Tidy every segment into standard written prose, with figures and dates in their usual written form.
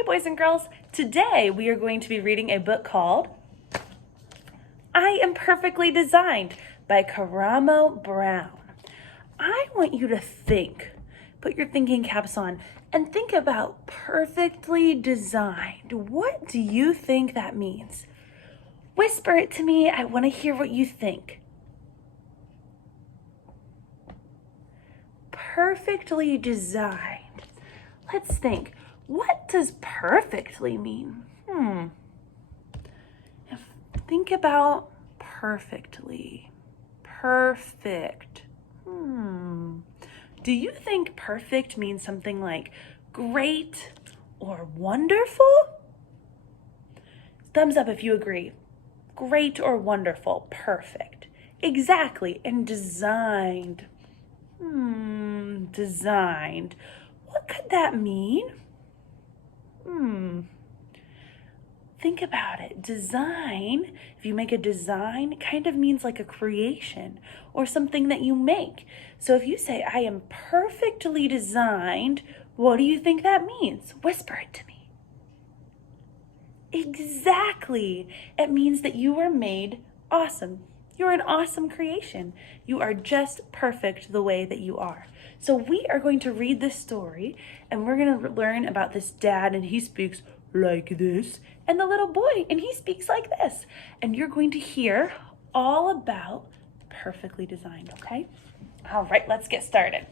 Hey boys and girls, today we are going to be reading a book called I Am Perfectly Designed by Karamo Brown. I want you to think, put your thinking caps on, and think about perfectly designed. What do you think that means? Whisper it to me. I want to hear what you think. Perfectly designed. Let's think. What does perfectly mean? Think about perfectly. Perfect. Do you think perfect means something like great or wonderful? Thumbs up if you agree. Great or wonderful. Perfect. Exactly. And designed. Designed. What could that mean? Think about it. Design, if you make a design, it kind of means like a creation or something that you make. So if you say, I am perfectly designed, what do you think that means? Whisper it to me. Exactly. It means that you were made awesome. You're an awesome creation. You are just perfect the way that you are. So we are going to read this story and we're going to learn about this dad, and he speaks like this, and the little boy, and he speaks like this. And you're going to hear all about perfectly designed, okay? All right, let's get started.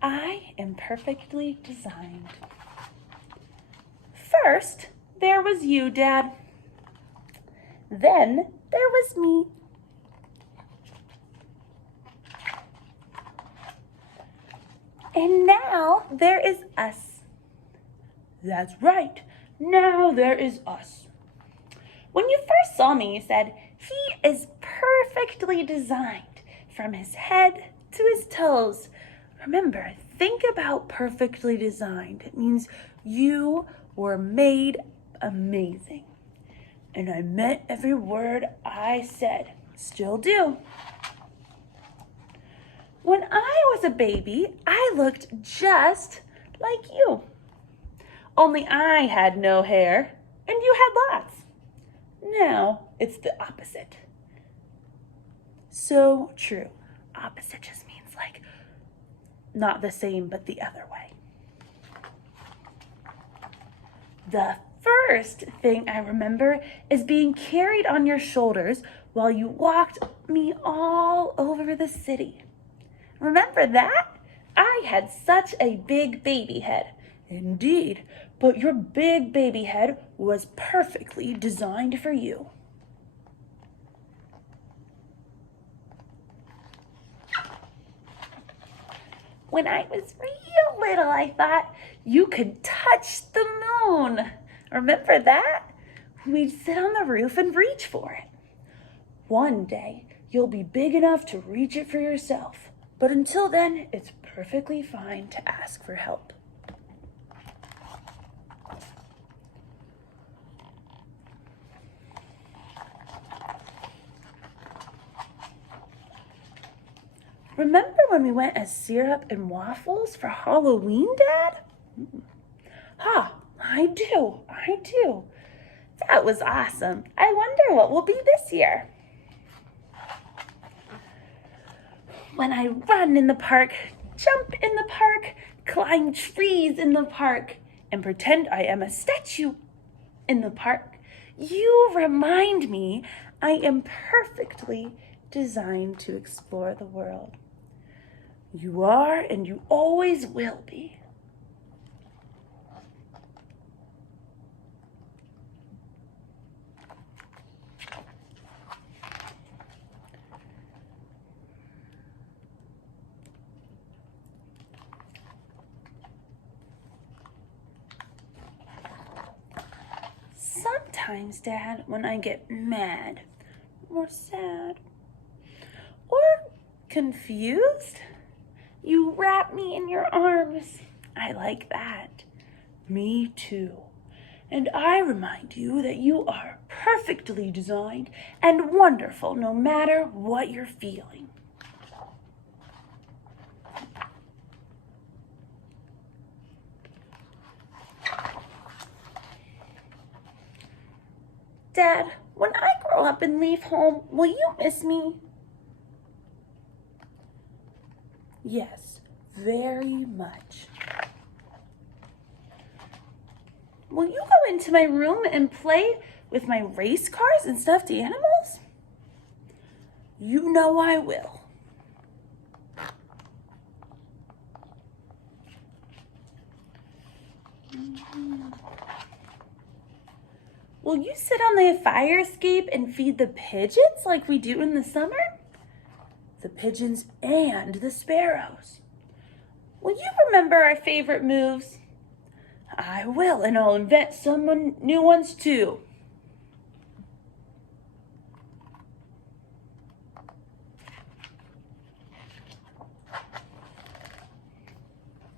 I am perfectly designed. First, there was you, Dad. Then there was me. And now there is us. That's right. Now there is us. When you first saw me, you said, he is perfectly designed from his head to his toes. Remember, think about perfectly designed. It means you were made amazing. And I meant every word I said. Still do. When I was a baby, I looked just like you. Only I had no hair and you had lots. Now it's the opposite. So true. Opposite just means like not the same, but the other way. The first thing I remember is being carried on your shoulders while you walked me all over the city. Remember that? I had such a big baby head. Indeed, but your big baby head was perfectly designed for you. When I was real little, I thought you could touch the moon. Remember that? We'd sit on the roof and reach for it. One day, you'll be big enough to reach it for yourself. But until then, it's perfectly fine to ask for help. Remember when we went as syrup and waffles for Halloween, Dad? I do. That was awesome. I wonder what will be this year. When I run in the park, jump in the park, climb trees in the park, and pretend I am a statue in the park, you remind me I am perfectly designed to explore the world. You are, and you always will be. Sometimes, Dad, when I get mad or sad or confused, you wrap me in your arms. I like that. Me too. And I remind you that you are perfectly designed and wonderful no matter what you're feeling. Dad, when I grow up and leave home, will you miss me? Yes, very much. Will you go into my room and play with my race cars and stuffed animals? You know I will. Will you sit on the fire escape and feed the pigeons like we do in the summer? The pigeons and the sparrows. Will you remember our favorite moves? I will, and I'll invent some new ones too.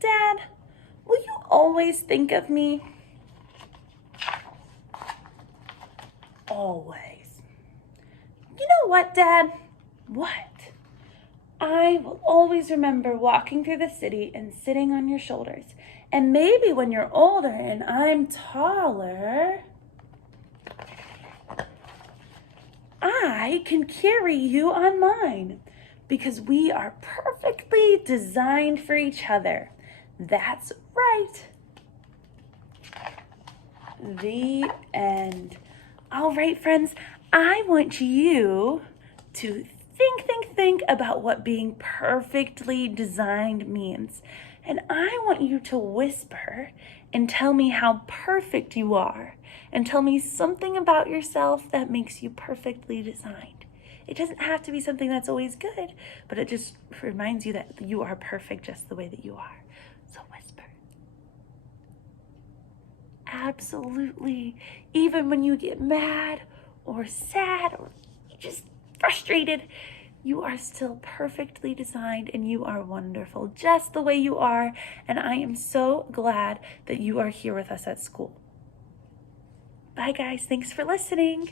Dad, will you always think of me? Always. You know what, Dad? What? I will always remember walking through the city and sitting on your shoulders. And maybe when you're older and I'm taller, I can carry you on mine because we are perfectly designed for each other. That's right. The end. All right, friends, I want you to think about what being perfectly designed means. And I want you to whisper and tell me how perfect you are. And tell me something about yourself that makes you perfectly designed. It doesn't have to be something that's always good, but it just reminds you that you are perfect just the way that you are. So whisper. Absolutely. Even when you get mad or sad or just frustrated, you are still perfectly designed and you are wonderful just the way you are. And I am so glad that you are here with us at school. Bye, guys. Thanks for listening.